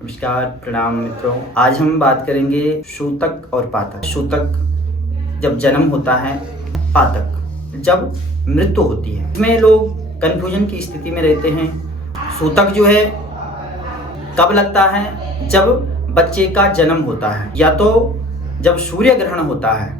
नमस्कार, प्रणाम मित्रों। आज हम बात करेंगे सूतक और पातक। सूतक जब जन्म होता है, पातक जब मृत्यु होती है। इसमें लोग कंफ्यूजन की स्थिति में रहते हैं। सूतक जो है कब लगता है? जब बच्चे का जन्म होता है, या तो जब सूर्य ग्रहण होता है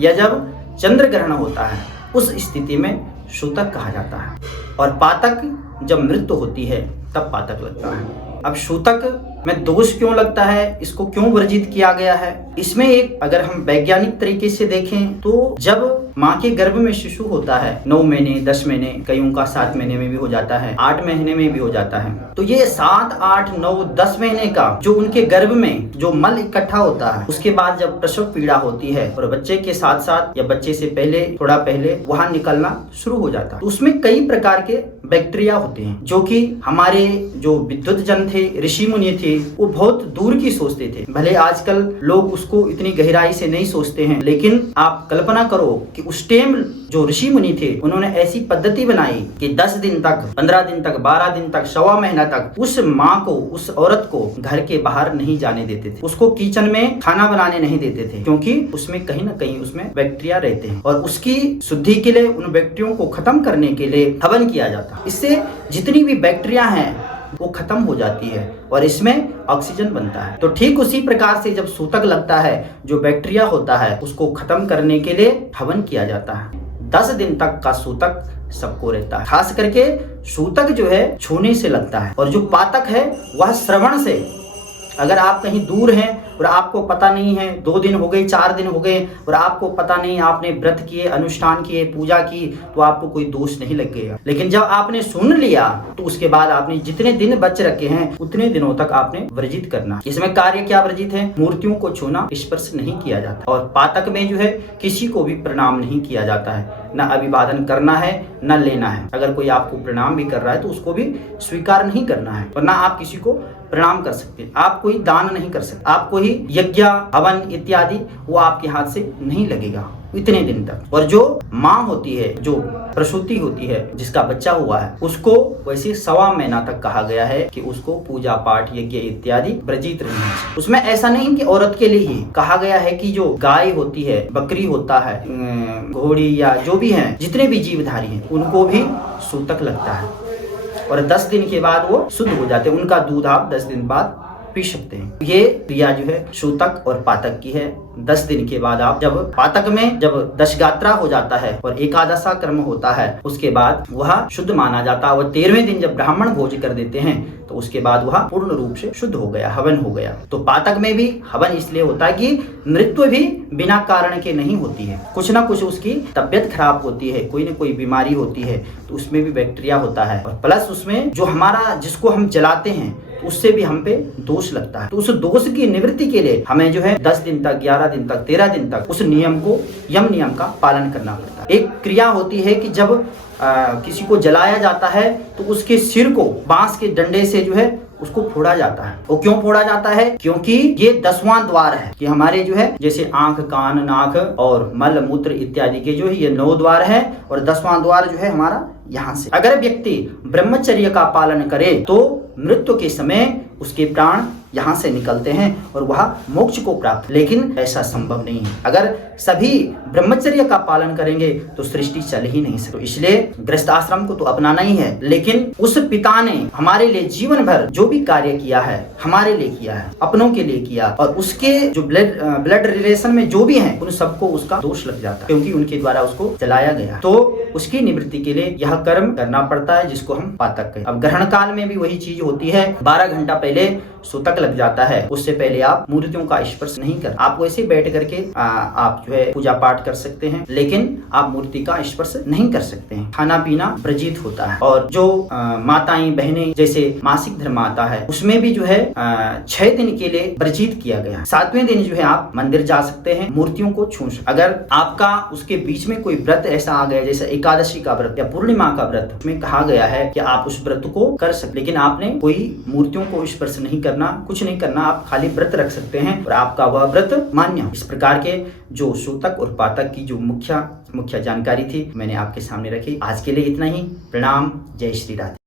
या जब चंद्र ग्रहण होता है, उस स्थिति में सूतक कहा जाता है। और पातक जब मृत्यु होती है तब पातक लगता है। अब सूतक में दोष क्यों लगता है, इसको क्यों वर्जित किया गया है? इसमें एक अगर हम वैज्ञानिक तरीके से देखें तो जब माँ के गर्भ में शिशु होता है 9 महीने 10 महीने, कईयों का 7 महीने में भी हो जाता है, 8 महीने में भी हो जाता है, तो ये 7, 8, 9, 10 महीने का जो उनके गर्भ में जो मल इकट्ठा होता है, उसके बाद जब प्रसव पीड़ा होती है और बच्चे के साथ साथ या बच्चे से पहले थोड़ा पहले वहां निकलना शुरू हो जाता है, तो उसमें कई प्रकार के बैक्टीरिया होते हैं जो कि हमारे जो विद्वत जन थे, ऋषि मुनि थे, वो बहुत दूर की सोचते थे। भले आजकल लोग उसको इतनी गहराई से नहीं सोचते हैं, लेकिन आप कल्पना करो कि उस टाइम जो ऋषि मुनि थे उन्होंने ऐसी पद्धति बनाई कि 10 दिन तक, 15 दिन तक, 12 दिन तक, सवा महीना तक उस माँ को, उस औरत को घर के बाहर नहीं जाने देते थे। उसको किचन में खाना बनाने नहीं देते थे, क्योंकि उसमें कहीं ना कहीं उसमें बैक्टीरिया रहते हैं और उसकी शुद्धि के लिए, उन बैक्टीरिया को खत्म करने के लिए हवन किया जाता है। इससे जितनी भी बैक्टीरिया हैं वो खत्म हो जाती है और इसमें ऑक्सीजन बनता है। तो ठीक उसी प्रकार से जब सूतक लगता है, जो बैक्टीरिया होता है उसको खत्म करने के लिए हवन किया जाता है। 10 दिन तक का सूतक सबको रहता है। खास करके सूतक जो है छूने से लगता है और जो पातक है वह श्रवण से। अगर आप कहीं दूर हैं और आपको पता नहीं है, 2 दिन हो गए, 4 दिन हो गए और आपको पता नहीं, आपने व्रत किए, अनुष्ठान किए, पूजा की, तो आपको कोई दोष नहीं लगेगा। लेकिन जब आपने सुन लिया तो उसके बाद आपने जितने दिन बच रखे हैं उतने दिनों तक आपने वर्जित करना। इसमें कार्य क्या वर्जित है? मूर्तियों को छूना, स्पर्श नहीं किया जाता। और पातक में जो है किसी को भी प्रणाम नहीं किया जाता है, न अभिवादन करना है न लेना है। अगर कोई आपको प्रणाम भी कर रहा है तो उसको भी स्वीकार नहीं करना है, और ना आप किसी को प्रणाम कर सकते। आप कोई दान नहीं कर सकते, आप कोई यज्ञ, हवन इत्यादि वो आपके हाथ से नहीं लगेगा इतने दिन तक। और जो माँ होती है, जो प्रसूति होती है, जिसका बच्चा हुआ है, उसको वैसे सवा महीना तक कहा गया है कि उसको पूजा पाठ, यज्ञ इत्यादि वर्जित रहना है। उसमें ऐसा नहीं कि औरत के लिए ही कहा गया है कि जो गाय होती है, बकरी होता है, घोड़ी या जो भी है, जितने भी जीवधारी हैं, उनको भी सूतक लगता है और 10 दिन के बाद वो शुद्ध हो जाते हैं। उनका दूध आप 10 दिन बाद पी सकते हैं। ये क्रिया जो है सूतक और पातक की है। 10 दिन के बाद आप, जब पातक में जब दशगात्रा हो जाता है और एकादशा कर्म होता है, उसके बाद वह शुद्ध माना जाता है। और 13वें दिन जब ब्राह्मण भोज कर देते हैं तो उसके बाद वह पूर्ण रूप से शुद्ध हो गया, हवन हो गया। तो पातक में भी हवन इसलिए होता है कि मृत्यु भी बिना कारण के नहीं होती है। कुछ ना कुछ उसकी तबियत खराब होती है, कोई ना कोई बीमारी होती है, तो उसमें भी बैक्टीरिया होता है। और प्लस उसमें जो हमारा, जिसको हम जलाते हैं, उससे भी हम पे दोष लगता है। तो उस दोष की निवृत्ति के लिए हमें जो है 10 दिन तक, 11 दिन तक, 13 दिन तक उस नियम को, यम नियम का पालन करना पड़ता है। एक क्रिया होती है कि जब किसी को जलाया जाता है तो उसके सिर को बांस के डंडे से जो है उसको फोड़ा जाता है। वो क्यों फोड़ा जाता है? क्योंकि ये 10वां द्वार है कि हमारे जो है, जैसे आंख, कान, नाक और मल मूत्र इत्यादि के जो है ये 9 द्वार है और 10वां द्वार जो है हमारा यहाँ से। अगर व्यक्ति ब्रह्मचर्य का पालन करे तो मृत्यु के समय उसके प्राण यहाँ से निकलते हैं और वह मोक्ष को प्राप्त। लेकिन ऐसा संभव नहीं है। अगर सभी ब्रह्मचर्य का पालन करेंगे तो सृष्टि चल ही नहीं सकती। तो इसलिए गृहस्थ आश्रम को तो अपनाना ही है। लेकिन उस पिता ने हमारे लिए जीवन भर जो भी कार्य किया है, हमारे लिए किया है, अपनों के लिए किया, और उसके जो ब्लड रिलेशन में जो भी है, उन सबको उसका दोष लग जाता है, क्योंकि उनके द्वारा उसको जलाया गया। तो उसकी निवृत्ति के लिए यह कर्म करना पड़ता है, जिसको हम पातक कहते हैं। अब ग्रहण काल में भी वही चीज होती है। 12 घंटा पहले सूतक लग जाता है, उससे पहले आप मूर्तियों का स्पर्श नहीं कर। आप वैसे बैठ करके आप जो है पूजा पाठ कर सकते हैं, लेकिन आप मूर्ति का स्पर्श नहीं कर सकते हैं। खाना पीना वर्जित होता है। और जो माताएं, बहनें, जैसे मासिक धर्म आता है, उसमें भी जो है 6 दिन के लिए वर्जित किया गया। 7वें दिन जो है आप मंदिर जा सकते हैं, मूर्तियों को छू सकते। अगर आपका उसके बीच में कोई व्रत ऐसा आ गया, जैसे एकादशी का व्रत या पूर्णिमा का व्रत, उसमें कहा गया है कि आप उस व्रत को कर सकते, लेकिन आपने कोई मूर्तियों को स्पर्श नहीं करना, कुछ नहीं करना, आप खाली व्रत रख सकते हैं और आपका वह व्रत मान्य। इस प्रकार के जो सूतक और पातक की जो मुख्य जानकारी थी मैंने आपके सामने रखी। आज के लिए इतना ही। प्रणाम। जय श्री राधे।